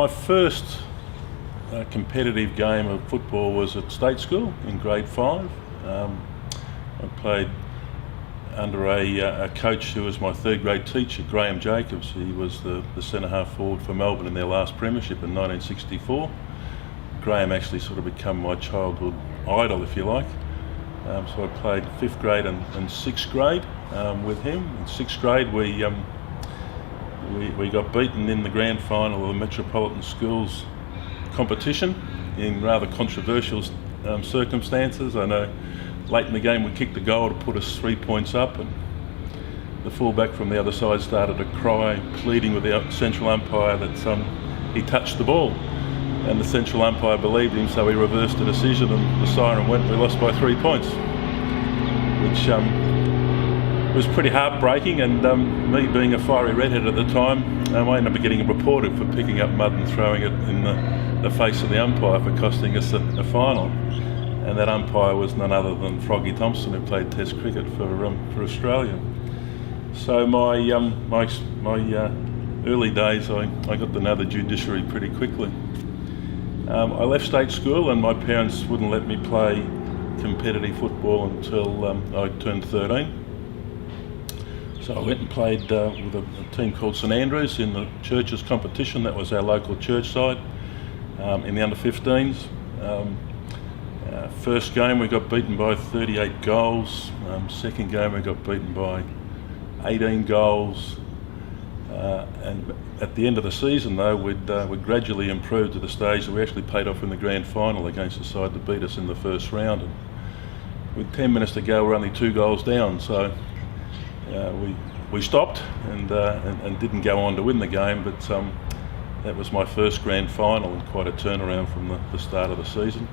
My first competitive game of football was at state school in grade 5. I played under a coach who was my third grade teacher, Graham Jacobs. He was the centre half forward for Melbourne in their last premiership in 1964. Graham actually sort of became my childhood idol, if you like. So I played 5th grade and 6th grade with him. In 6th grade we got beaten in the grand final of the Metropolitan Schools competition in rather controversial circumstances. I know late in the game we kicked a goal to put us 3 points up, and the fullback from the other side started to cry, pleading with the central umpire that he touched the ball. And the central umpire believed him, so he reversed the decision and the siren went. We lost by 3 points, which was pretty heartbreaking. And me being a fiery redhead at the time, I ended up getting reported for picking up mud and throwing it in the face of the umpire for costing us a final. And that umpire was none other than Froggy Thompson, who played Test cricket for Australia. So my early days, I got to know the judiciary pretty quickly. I left state school and my parents wouldn't let me play competitive football until I turned 13. So I went and played with a team called St Andrews in the churches competition. That was our local church side in the under-15s. First game we got beaten by 38 goals. Second game we got beaten by 18 goals. And at the end of the season, though, we'd gradually improved to the stage that we actually paid off in the grand final against the side that beat us in the first round. And with 10 minutes to go, we're only 2 goals down. So we stopped and didn't go on to win the game. But that was my first grand final and quite a turnaround from the start of the season.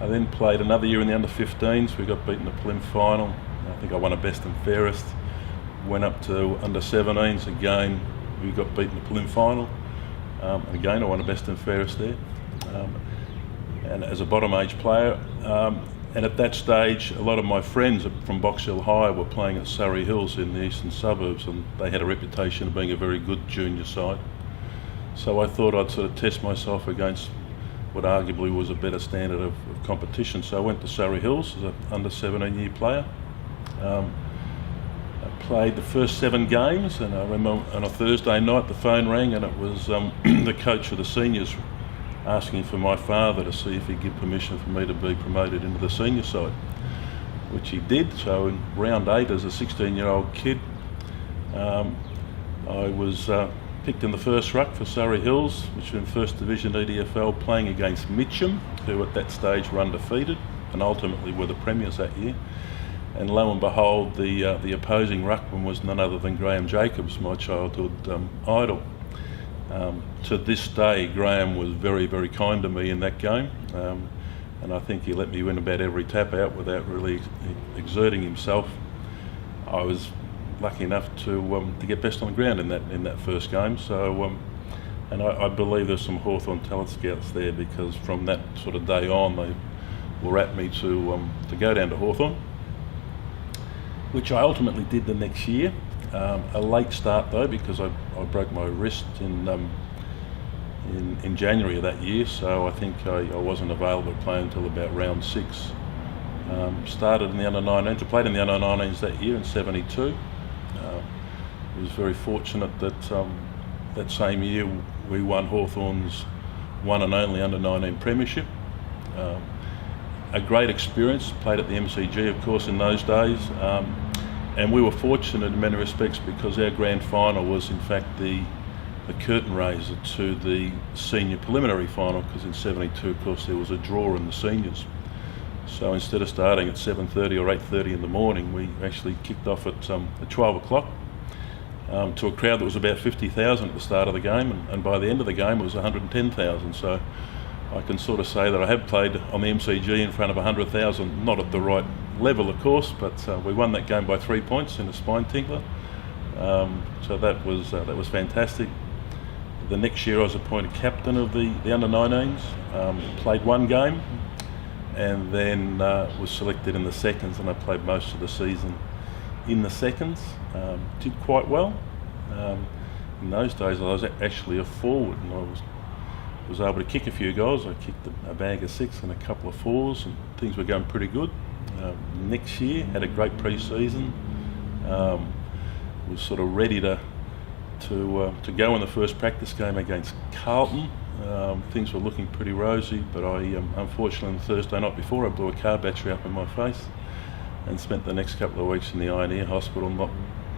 I then played another year in the under-15s. We got beaten the Plim final. I think I won a best and fairest. Went up to under-17s. Again, we got beaten the Plim final. Again, I won a best and fairest there. And as a bottom age player, and at that stage, a lot of my friends from Box Hill High were playing at Surrey Hills in the eastern suburbs, and they had a reputation of being a very good junior side. So I thought I'd sort of test myself against what arguably was a better standard of competition. So I went to Surrey Hills as an under-17-year player. I played the first 7 games, and I remember on a Thursday night the phone rang and it was the coach of the seniors asking for my father to see if he'd give permission for me to be promoted into the senior side, which he did. So in round 8 as a 16-year-old kid, I was picked in the first ruck for Surrey Hills, which was in First Division EDFL, playing against Mitcham, who at that stage were undefeated and ultimately were the premiers that year. And lo and behold, the opposing ruckman was none other than Graham Jacobs, my childhood idol. To this day, Graham was very, very kind to me in that game, and I think he let me win about every tap out without really exerting himself. I was lucky enough to get best on the ground in that first game. So, and I believe there's some Hawthorn talent scouts there, because from that sort of day on, they were at me to go down to Hawthorn, which I ultimately did the next year. A late start though, because I broke my wrist in January of that year, so I think I wasn't available to play until about round 6. Started in the under-19s. I played in the under-19s that year in 72. I was very fortunate that that same year we won Hawthorn's one and only under-19 Premiership. A great experience. Played at the MCG, of course, in those days. And we were fortunate in many respects because our grand final was in fact the curtain raiser to the senior preliminary final, because in 72, of course, there was a draw in the seniors. So instead of starting at 7:30 or 8:30 in the morning, we actually kicked off at 12 o'clock to a crowd that was about 50,000 at the start of the game, and by the end of the game it was 110,000. So I can sort of say that I have played on the MCG in front of 100,000, not at the right level of course, but we won that game by 3 points in a spine tinkler. So that was fantastic. The next year I was appointed captain of the under-19s, played 1 game, and then was selected in the seconds, and I played most of the season in the seconds. Did quite well. In those days I was actually a forward, and I was was able to kick a few goals. I kicked a bag of 6 and a couple of 4s, and things were going pretty good. Next year, had a great pre-season. Was sort of ready to go in the first practice game against Carlton. Things were looking pretty rosy, but I unfortunately on the Thursday night before I blew a car battery up in my face and spent the next couple of weeks in the Eye and Ear Hospital, not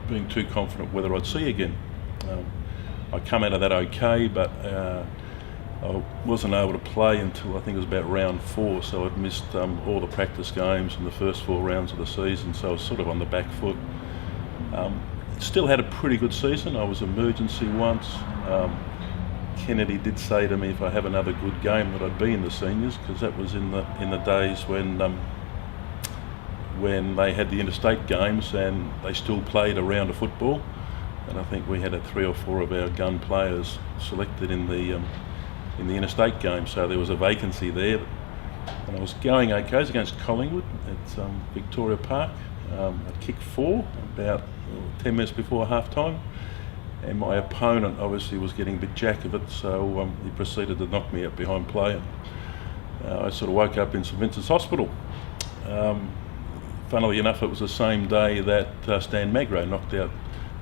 being too confident whether I'd see again. I come out of that okay, but I wasn't able to play until I think it was about round 4, so I'd missed all the practice games in the first 4 rounds of the season, so I was sort of on the back foot. Still had a pretty good season. I was emergency once. Kennedy did say to me if I have another good game that I'd be in the seniors, because that was in the days when they had the interstate games and they still played a round of football, and I think we had 3 or 4 of our gun players selected in the interstate game, so there was a vacancy there. And I was going okay. I was against Collingwood at Victoria Park. I kicked 4 about 10 minutes before half time, and my opponent obviously was getting a bit jack of it, so he proceeded to knock me out behind play. I sort of woke up in St Vincent's Hospital. Funnily enough, it was the same day that Stan Magro knocked out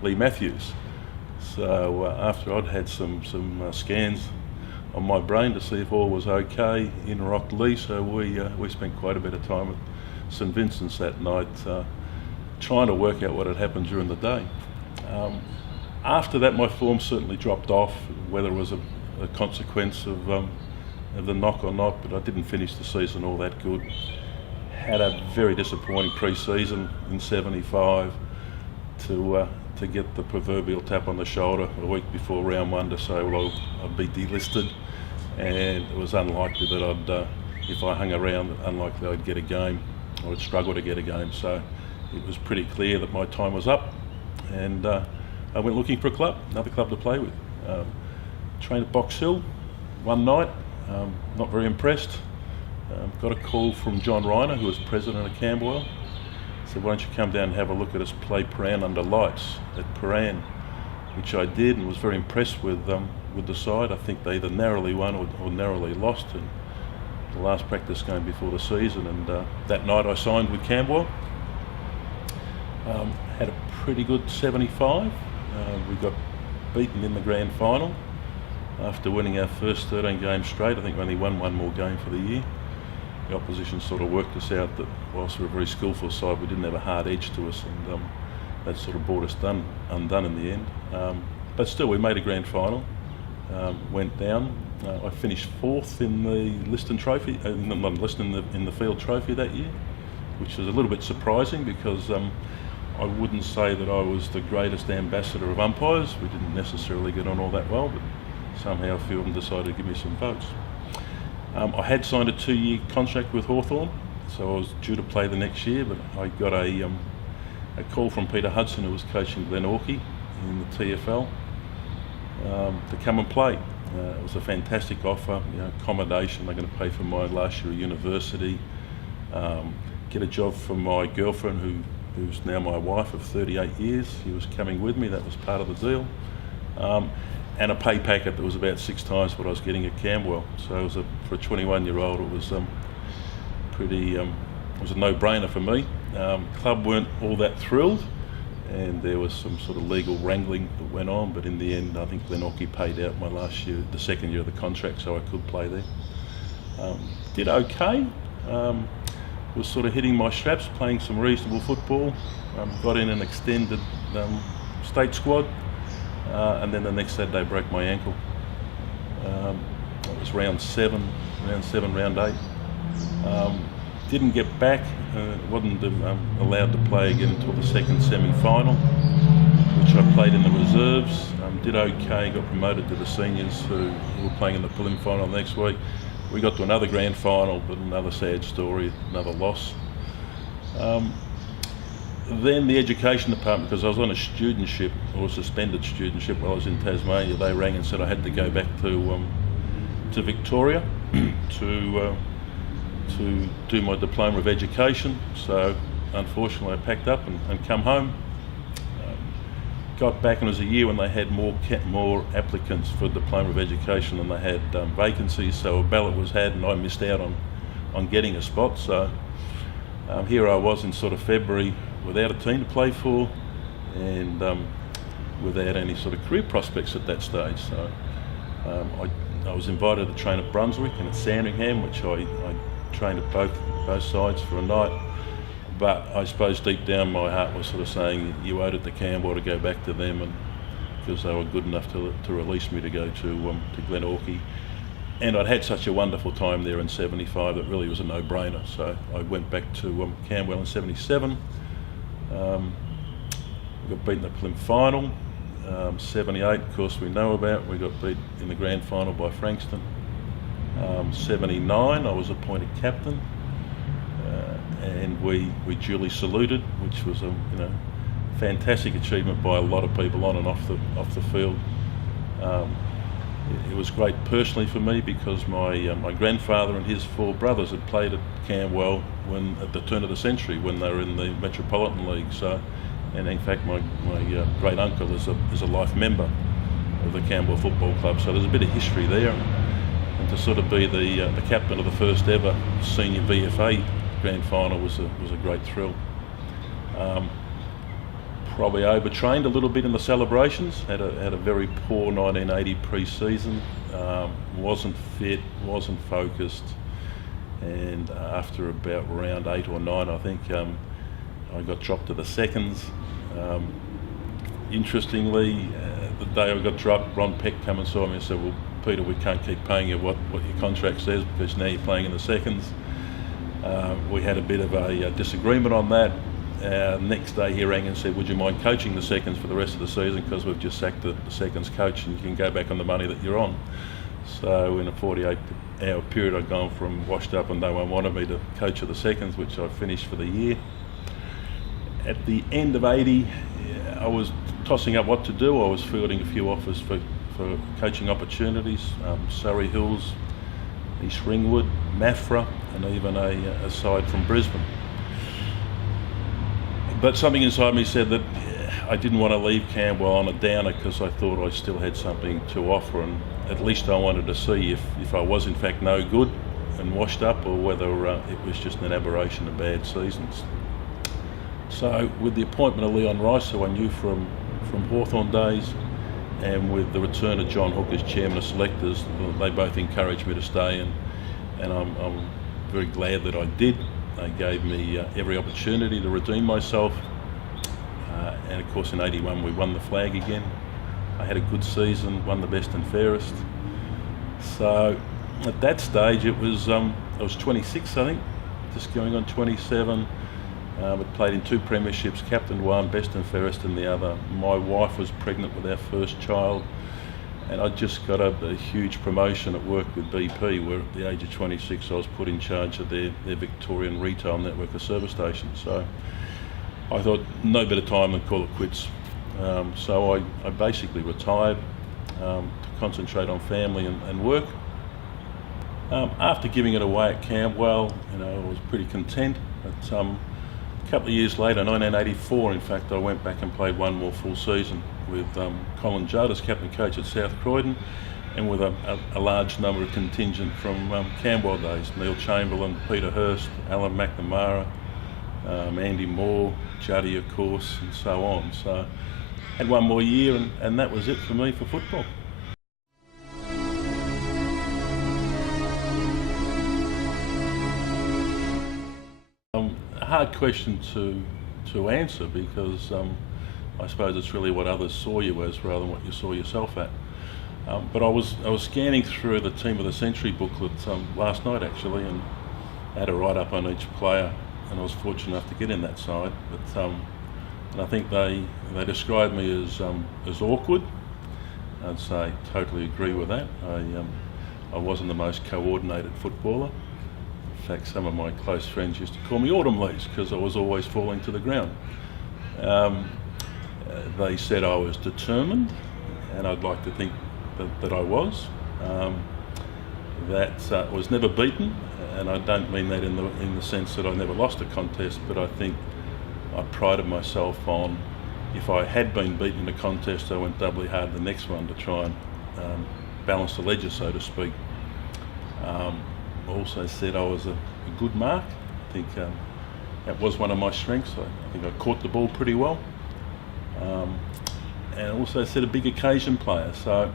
Lee Matthews. So after I'd had some scans on my brain to see if all was okay, in rocked Lee, so we spent quite a bit of time at St Vincent's that night trying to work out what had happened during the day. After that, my form certainly dropped off, whether it was a consequence of the knock or not, but I didn't finish the season all that good. Had a very disappointing pre-season in 75 to get the proverbial tap on the shoulder a week before round 1 to say, well, I'd be delisted, and it was unlikely that if I hung around, unlikely I'd get a game, or I'd struggle to get a game. So it was pretty clear that my time was up, and I went looking for another club to play with. Trained at Box Hill one night, not very impressed. Got a call from John Reiner, who was president of Camberwell. Said, why don't you come down and have a look at us play Paran under lights at Paran, which I did, and was very impressed with the side. I think they either narrowly won or narrowly lost in the last practice game before the season, and that night I signed with Camberwell. Had a pretty good 75. We got beaten in the grand final after winning our first 13 games straight. I think we only won 1 more game for the year. The opposition sort of worked us out that whilst we're a very skillful side, we didn't have a hard edge to us, and that sort of brought us undone in the end. But still, we made a grand final, went down. I finished 4th in the Liston Trophy, not Liston, in the Field Trophy that year, which was a little bit surprising because I wouldn't say that I was the greatest ambassador of umpires. We didn't necessarily get on all that well, but somehow a few of them decided to give me some votes. I had signed a 2-year contract with Hawthorn, so I was due to play the next year, but I got a call from Peter Hudson, who was coaching Glenorchy in the TFL, to come and play. It was a fantastic offer, accommodation. They're going to pay for my last year of university, get a job for my girlfriend, who's now my wife of 38 years. She was coming with me, that was part of the deal. And a pay packet that was about 6 times what I was getting at Camberwell. So it was for a 21-year-old, it was it was a no-brainer for me. Club weren't all that thrilled, and there was some sort of legal wrangling that went on, but in the end I think Glenorchy paid out my last year, the second year of the contract, so I could play there. Did okay. Was sort of hitting my straps, playing some reasonable football. Got in an extended state squad, and then the next Saturday broke my ankle. It was round 7, round 8. Didn't get back, wasn't allowed to play again until the second semi-final, which I played in the reserves. Did okay, got promoted to the seniors who were playing in the prelim final next week. We got to another grand final, but another sad story, another loss. Then the education department, because I was on a studentship, or a suspended studentship while I was in Tasmania, they rang and said I had to go back to Victoria to do my diploma of education. So unfortunately I packed up and come home. got back, and it was a year when they had more applicants for Diploma of Education than they had vacancies, so a ballot was had and I missed out on getting a spot. So here I was in sort of February without a team to play for, and without any sort of career prospects at that stage. So I was invited to train at Brunswick and at Sandringham, which I trained at both sides for a night. But I suppose deep down my heart was sort of saying you owed it to Campbell to go back to them, and because they were good enough to release me to go to Glenorchy. And I'd had such a wonderful time there in '75 that really was a no-brainer. So I went back to Camberwell in '77. We got beaten at the Plim final. '78, of course, we know about. We got beat in the grand final by Frankston. '79, I was appointed captain, and we duly saluted, which was a fantastic achievement by a lot of people on and off the field. It was great personally for me because my grandfather and his 4 brothers had played at Camberwell at the turn of the century when they were in the Metropolitan League. So, and in fact, my great uncle is a life member of the Camberwell Football Club. So there's a bit of history there, and to sort of be the captain of the first ever senior VFA grand final was a great thrill. Probably overtrained a little bit in the celebrations. Had a very poor 1980 pre-season. Wasn't fit, wasn't focused, and after about round 8 or 9, I think, I got dropped to the seconds. Interestingly, the day I got dropped, Ron Peck came and saw me and said, "Well, Peter, we can't keep paying you what your contract says because now you're playing in the seconds." We had a bit of a disagreement on that. Next day he rang and said, "Would you mind coaching the seconds for the rest of the season, because we've just sacked the seconds coach and you can go back on the money that you're on." So in a 48-hour period I'd gone from washed up and no one wanted me to coach of the seconds, which I finished for the year. At the end of '80, I was tossing up what to do. I was fielding a few offers for coaching opportunities, Surrey Hills, East Ringwood, Maffra, and even a side from Brisbane. But something inside me said that I didn't want to leave Camberwell on a downer, because I thought I still had something to offer, and at least I wanted to see if I was in fact no good and washed up, or whether it was just an aberration of bad seasons. So with the appointment of Leon Rice, who I knew from Hawthorn days, and with the return of John Hook as chairman of selectors, they both encouraged me to stay, and I'm very glad that I did. They gave me every opportunity to redeem myself, and of course in '81 we won the flag again. I had a good season, won the best and fairest. So at that stage I was 26, I think, just going on 27. I'd played in 2 premierships, captained one, best and fairest in the other. My wife was pregnant with our first child, and I just got a huge promotion at work with BP, where at the age of 26 I was put in charge of their Victorian retail network of service stations. So I thought no better time than call it quits. So I basically retired to concentrate on family and work. After giving it away at Camberwell, I was pretty content. But a couple of years later, 1984 in fact, I went back and played one more full season with Colin Judd as captain coach at South Croydon, and with a large number of contingent from Camberwell days: Neil Chamberlain, Peter Hurst, Alan McNamara, Andy Moore, Juddy of course, and so on. So had one more year, and that was it for me for football. A hard question to answer, because I suppose it's really what others saw you as rather than what you saw yourself at. But I was scanning through the Team of the Century booklet last night actually, and I had a write-up on each player, and I was fortunate enough to get in that side. But and I think they described me as awkward. I'd say totally agree with that. I wasn't the most coordinated footballer. In fact, some of my close friends used to call me autumn leaves because I was always falling to the ground. They said I was determined, and I'd like to think that I was. That was never beaten, and I don't mean that in the sense that I never lost a contest, but I think I prided myself on if I had been beaten in a contest, I went doubly hard the next one to try and balance the ledger, so to speak. Also said I was a good mark. I think that was one of my strengths. I think I caught the ball pretty well. And also said a big occasion player. So,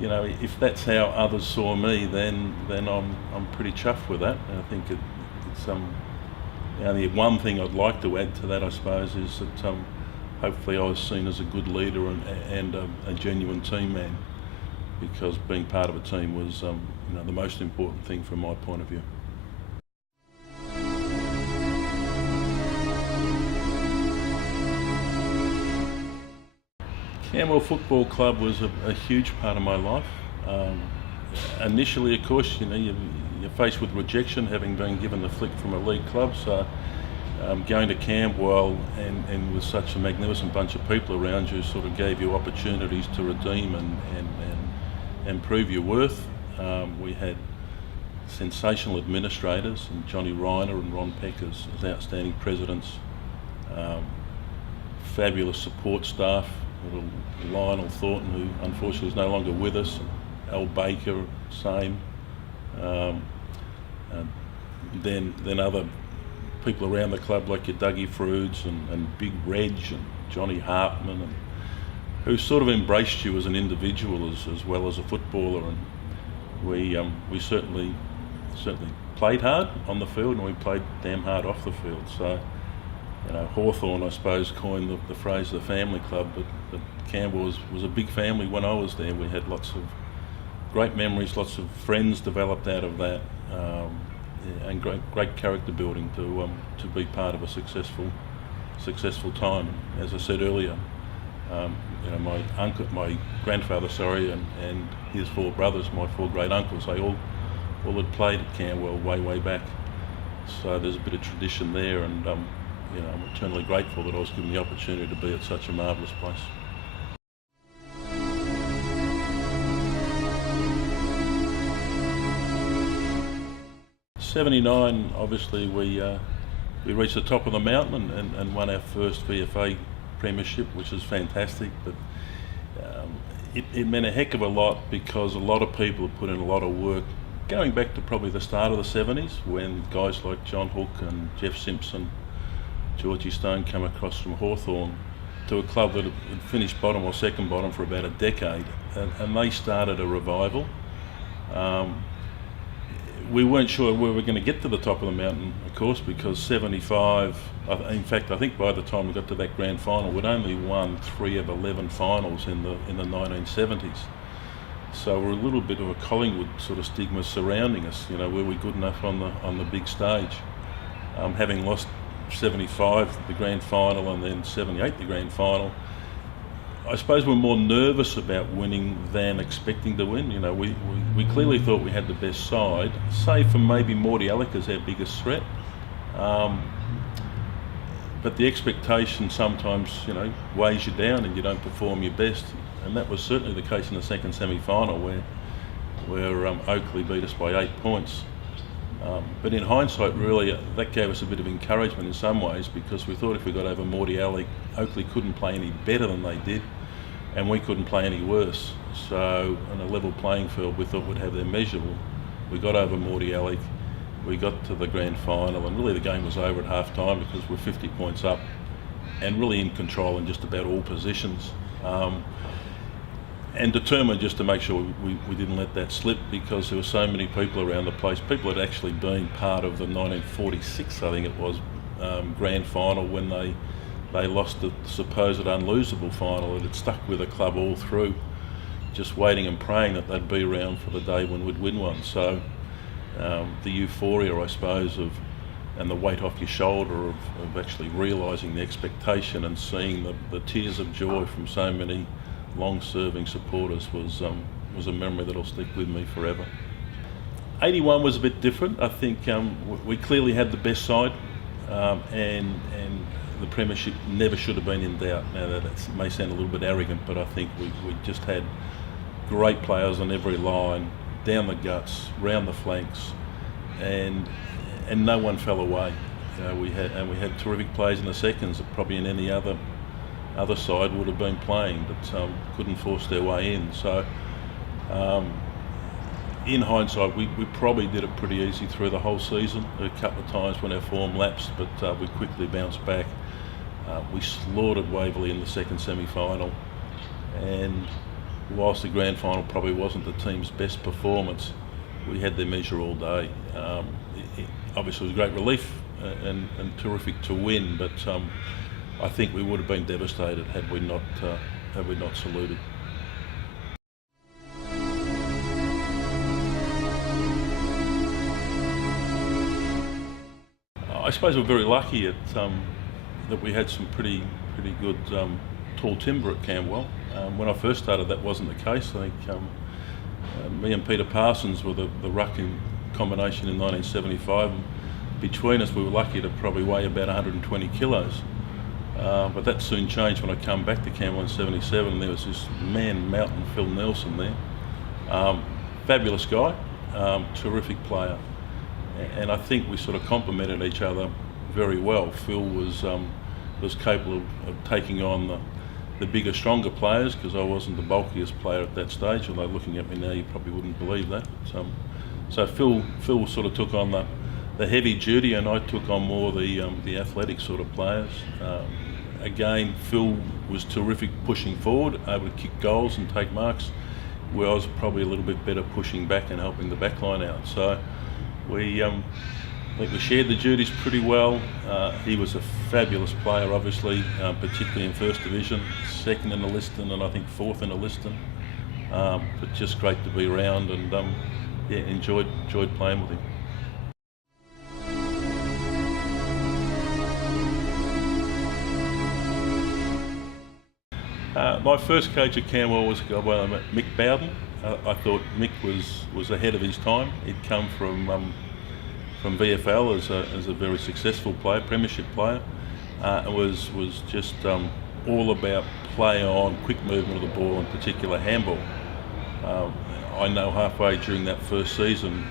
you know, if that's how others saw me, then I'm pretty chuffed with that. And I think it's the one thing I'd like to add to that, I suppose, is that hopefully I was seen as a good leader and a genuine team man, because being part of a team was the most important thing from my point of view. Camberwell Football Club was a huge part of my life. Initially, of course, you're faced with rejection, having been given the flick from a league club. So going to Camberwell and with such a magnificent bunch of people around you sort of gave you opportunities to redeem and prove your worth. We had sensational administrators, and Johnny Reiner and Ron Peck as outstanding presidents. Fabulous support staff. Little Lionel Thornton, who unfortunately is no longer with us, Al Baker, same. Then other people around the club like your Dougie Froods and Big Reg and Johnny Hartman, and who sort of embraced you as an individual as well as a footballer. And we certainly played hard on the field, and we played damn hard off the field. So, Hawthorn, I suppose, coined the phrase the family club, but Camberwell was a big family when I was there. We had lots of great memories, lots of friends developed out of that, and great character building to be part of a successful time. As I said earlier, my grandfather, and his four brothers, my four great uncles, they all had played at Camberwell way back. So there's a bit of tradition there, and I'm eternally grateful that I was given the opportunity to be at such a marvellous place. '79, obviously we reached the top of the mountain and won our first VFA Premiership, which is fantastic. But it meant a heck of a lot, because a lot of people have put in a lot of work, going back to probably the start of the '70s, when guys like John Hook and Jeff Simpson, Georgie Stone come across from Hawthorn to a club that had finished bottom or second bottom for about a decade, and they started a revival. We weren't sure we were going to get to the top of the mountain, of course, because '75, in fact, I think by the time we got to that grand final, we'd only won 3 of 11 finals in the 1970s. So we're a little bit of a Collingwood sort of stigma surrounding us. Were we good enough on the big stage? Having lost '75 the grand final and then '78 the grand final, I suppose we're more nervous about winning than expecting to win. We clearly thought we had the best side, save for maybe Morty Alec as our biggest threat. But the expectation sometimes, weighs you down and you don't perform your best. And that was certainly the case in the second semi-final, where Oakley beat us by 8 points. But in hindsight, really, that gave us a bit of encouragement in some ways, because we thought if we got over Morty Alec, Oakley couldn't play any better than they did, and we couldn't play any worse. So on a level playing field, we thought we'd have their measurable. We got over Morty Alec, we got to the grand final, and really the game was over at half time, because we're 50 points up and really in control in just about all positions. And determined just to make sure we didn't let that slip, because there were so many people around the place. People had actually been part of the 1946, I think it was, grand final, when they lost the supposed unlosable final. It had stuck with the club all through, just waiting and praying that they'd be around for the day when we'd win one. So the euphoria, I suppose, and the weight off your shoulder of actually realising the expectation and seeing the tears of joy from so many long-serving supporters was a memory that'll stick with me forever. '81 was a bit different. I think we clearly had the best side, and the Premiership never should have been in doubt. Now that may sound a little bit arrogant, but I think we just had great players on every line, down the guts, round the flanks, and no one fell away. We had terrific players in the seconds, probably in any other other side would have been playing, but couldn't force their way in. So in hindsight, we probably did it pretty easy through the whole season. A couple of times when our form lapsed, but we quickly bounced back. We slaughtered Waverley in the second semi-final, and whilst the grand final probably wasn't the team's best performance, we had their measure all day. Obviously it was a great relief and terrific to win, but I think we would have been devastated had we not saluted. I suppose we're very lucky that we had some pretty good tall timber at Camberwell. When I first started, that wasn't the case. I think me and Peter Parsons were the ruck in combination in 1975. Between us, we were lucky to probably weigh about 120 kilos. But that soon changed when I come back to Camberwell in 77. There was this man mountain, Phil Nelson, there. Fabulous guy, terrific player. And I think we sort of complemented each other very well. Phil was capable of taking on the bigger, stronger players, because I wasn't the bulkiest player at that stage, although looking at me now you probably wouldn't believe that. So Phil sort of took on the heavy duty, and I took on more the athletic sort of players. Again, Phil was terrific pushing forward, able to kick goals and take marks, where I was probably a little bit better pushing back and helping the back line out. So I think we shared the duties pretty well. He was a fabulous player, obviously, particularly in First Division, second in the Liston, and I think fourth in the Liston. But just great to be around, and enjoyed playing with him. My first coach at Camberwell was a guy by the name of Mick Bowden. I thought Mick was ahead of his time. He'd come from VFL as a very successful player, Premiership player. It was just all about play on, quick movement of the ball, in particular handball. I know halfway during that first season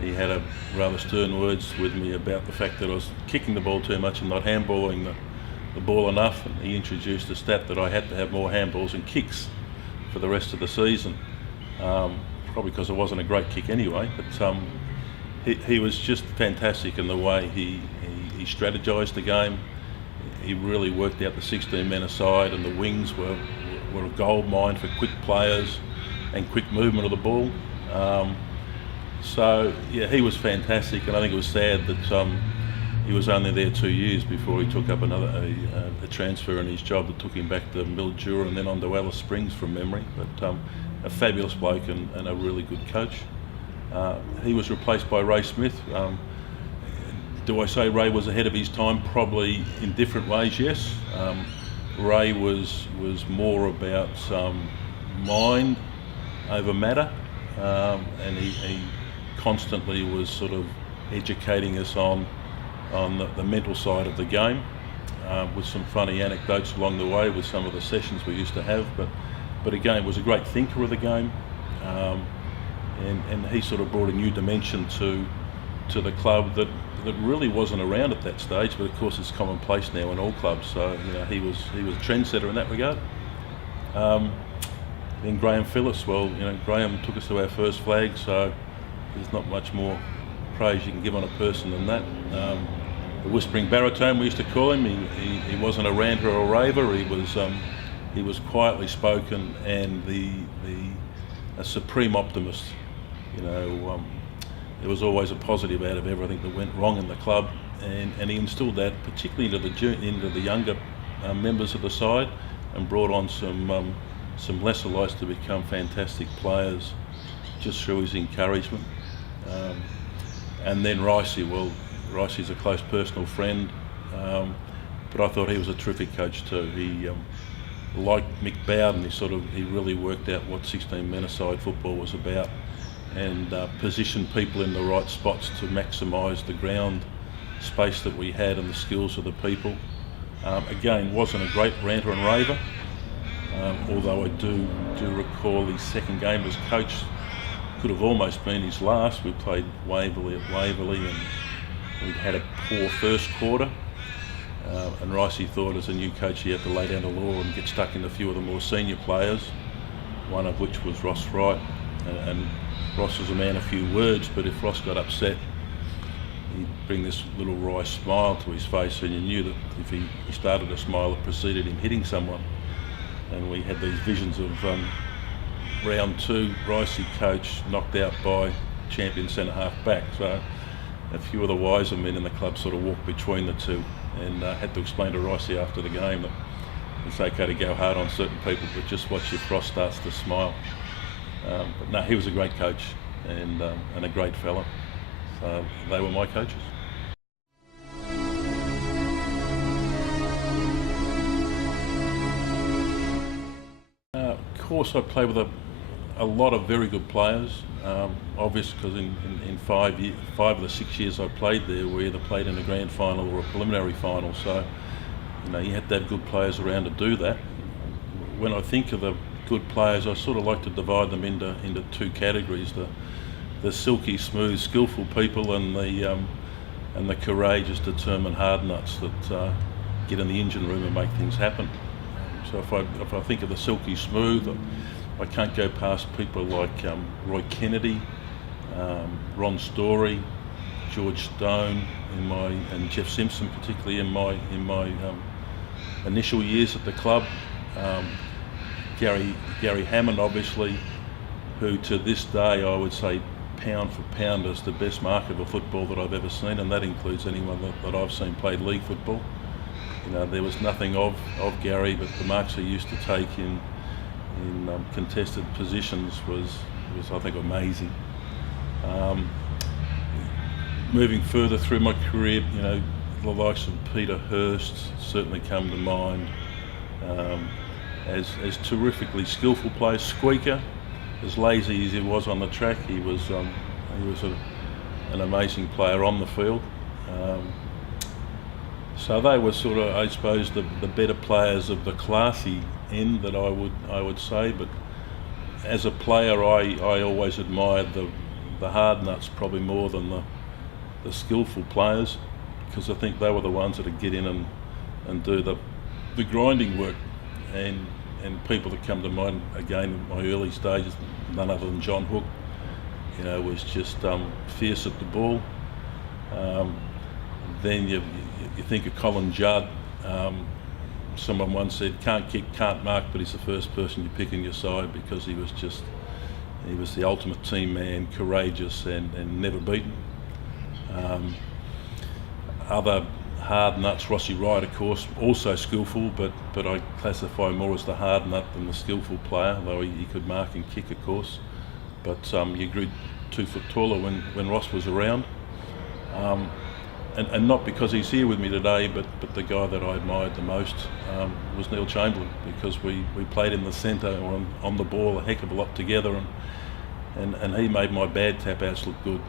he had a rather stern words with me about the fact that I was kicking the ball too much and not handballing the ball enough, and he introduced a stat that I had to have more handballs and kicks for the rest of the season. Probably because I wasn't a great kick anyway, but he was just fantastic in the way he strategised the game. He really worked out the 16 men aside, and the wings were a gold mine for quick players and quick movement of the ball. So yeah, he was fantastic, and I think it was sad that he was only there 2 years before he took up a transfer in his job that took him back to Mildura and then on to Alice Springs from memory. But a fabulous bloke and a really good coach. He was replaced by Ray Smith. Do I say Ray was ahead of his time? Probably in different ways, yes. Ray was more about mind over matter, and he constantly was sort of educating us on the mental side of the game, with some funny anecdotes along the way with some of the sessions we used to have. But again, was a great thinker of the game, and he sort of brought a new dimension to the club that really wasn't around at that stage. But of course, it's commonplace now in all clubs. So he was a trendsetter in that regard. Then Graham Phillips. Well, Graham took us to our first flag, so there's not much more praise you can give on a person than that. The whispering baritone, we used to call him. He wasn't a ranter or a raver. He was quietly spoken and a supreme optimist. There was always a positive out of everything that went wrong in the club, and he instilled that particularly into the younger members of the side, and brought on some lesser lights to become fantastic players just through his encouragement. And then Ricey, well, Ricey's a close personal friend, but I thought he was a terrific coach too. He, like Mick Bowden, he really worked out what 16 men aside football was about, and positioned people in the right spots to maximise the ground space that we had and the skills of the people. Again, wasn't a great ranter and raver, although I do recall his second game as coach could have almost been his last. We played Waverley at Waverley, and we'd had a poor first quarter, And Ricey thought as a new coach he had to lay down the law and get stuck in a few of the more senior players, one of which was Ross Wright. And Ross was a man of few words, but if Ross got upset, he'd bring this little wry smile to his face, and you knew that if he started to smile, it preceded him hitting someone. And we had these visions of round 2, Ricey coach knocked out by champion centre-half back. So a few of the wiser men in the club sort of walked between the two, and had to explain to Ricey after the game that it's okay to go hard on certain people, but just watch if Ross starts to smile. But no, he was a great coach and a great fella. So they were my coaches. Of course, I played with a lot of very good players. Obviously, because in 5 of the 6 years I played there, we either played in a grand final or a preliminary final. So, you had to have good players around to do that. When I think of the good players, I sort of like to divide them into 2 categories: the silky smooth, skillful people, and the courageous, determined hard nuts that get in the engine room and make things happen. So if I think of the silky smooth, I can't go past people like Roy Kennedy, Ron Story, George Stone, and Jeff Simpson, particularly in my initial years at the club. Gary Hammond, obviously, who to this day I would say pound for pound is the best marker of football that I've ever seen, and that includes anyone that I've seen played league football. There was nothing of Gary, but the marks he used to take in contested positions was I think amazing. Moving further through my career, the likes of Peter Hurst certainly come to mind as terrifically skillful players. Squeaker, as lazy as he was on the track, he was an amazing player on the field. So they were sort of, I suppose, the better players of the classy end that I would say. But as a player, I always admired the hard nuts probably more than the skillful players, because I think they were the ones that would get in and do the grinding work. And people that come to mind again in my early stages, none other than John Hook, was just fierce at the ball. Then you think of Colin Judd. Someone once said, can't kick, can't mark, but he's the first person you pick in your side, because he was the ultimate team man, courageous and never beaten. Other hard nuts, Rossi Wright, of course, also skillful, but I classify more as the hard nut than the skillful player, though he could mark and kick, of course. But you grew 2 foot taller when Ross was around. And not because he's here with me today, but the guy that I admired the most was Neil Chamberlain, because we played in the centre on the ball a heck of a lot together, and he made my bad tap outs look good.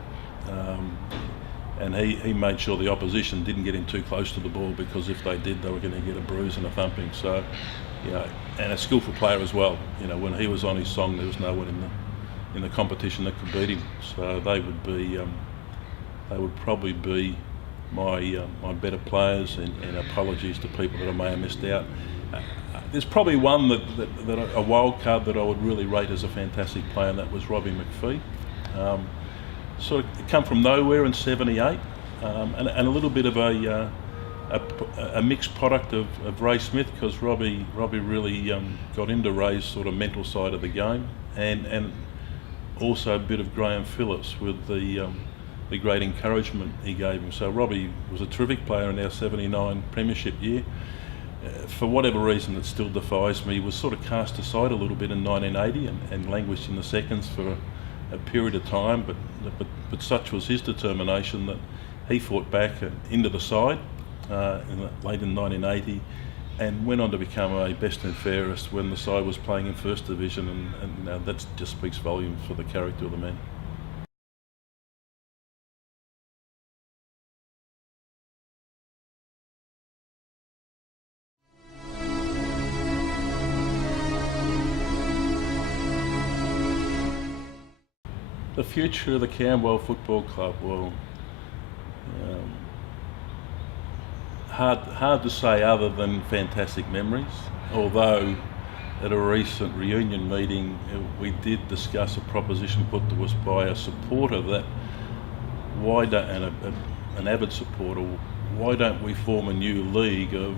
And he made sure the opposition didn't get in too close to the ball, because if they did, they were going to get a bruise and a thumping. So, and a skillful player as well. When he was on his song, there was no one in the competition that could beat him. So they would probably be my better players, and apologies to people that I may have missed out. There's probably one that a wild card that I would really rate as a fantastic player, and that was Robbie McPhee. Sort of come from nowhere in '78, and a little bit of a mixed product of Ray Smith, because Robbie really got into Ray's sort of mental side of the game, and also a bit of Graham Phillips with the great encouragement he gave him. So Robbie was a terrific player in our '79 Premiership year. For whatever reason, it still defies me, was sort of cast aside a little bit in 1980 and languished in the seconds for a period of time, but such was his determination that he fought back into the side late in 1980, and went on to become a best and fairest when the side was playing in First Division, and that just speaks volumes for the character of the man. The future of the Camberwell Football Club, well, hard to say other than fantastic memories. Although at a recent reunion meeting we did discuss a proposition put to us by a supporter that an avid supporter, why don't we form a new league of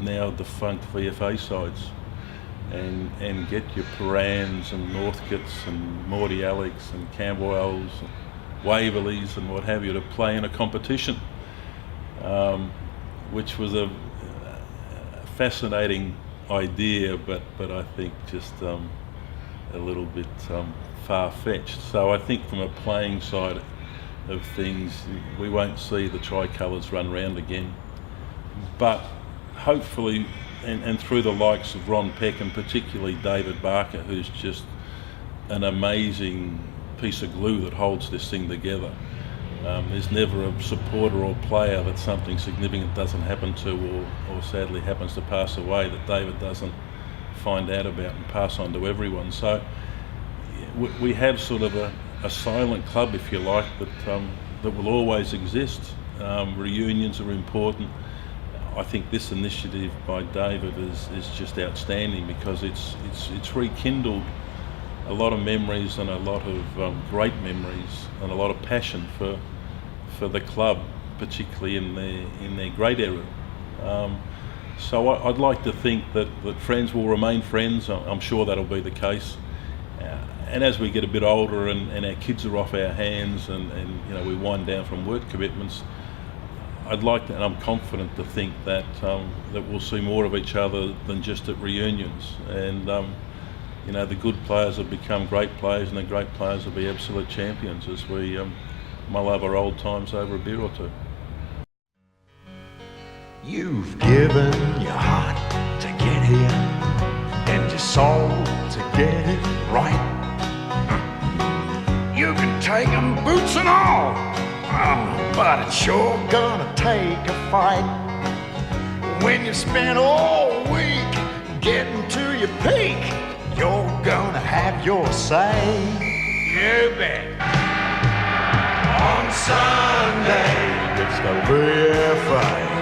now defunct VFA sides and get your Perans and Northcotes and Morty Alex and Camberwells and Waverleys and what have you to play in a competition, which was a fascinating idea, but I think just a little bit far-fetched. So I think from a playing side of things, we won't see the tricolours run round again, but hopefully, and through the likes of Ron Peck and particularly David Barker, who's just an amazing piece of glue that holds this thing together. There's never a supporter or player that something significant doesn't happen to, or sadly happens to pass away, that David doesn't find out about and pass on to everyone. So we have sort of a silent club, if you like, that will always exist. Reunions are important. I think this initiative by David is just outstanding because it's rekindled a lot of memories and a lot of great memories and a lot of passion for the club, particularly in their great era. So I'd like to think that friends will remain friends. I'm sure that'll be the case. And as we get a bit older and our kids are off our hands and you know, we wind down from work commitments, I'd like to, and I'm confident to think that that we'll see more of each other than just at reunions. And you know, the good players have become great players, and the great players will be absolute champions as we mull over old times over a beer or two. You've given your heart to get here and your soul to get it right. You can take 'em boots and all, but it's sure gonna take a fight. When you spend all week getting to your peak, you're gonna have your say. You bet. On Sunday, it's the VFA.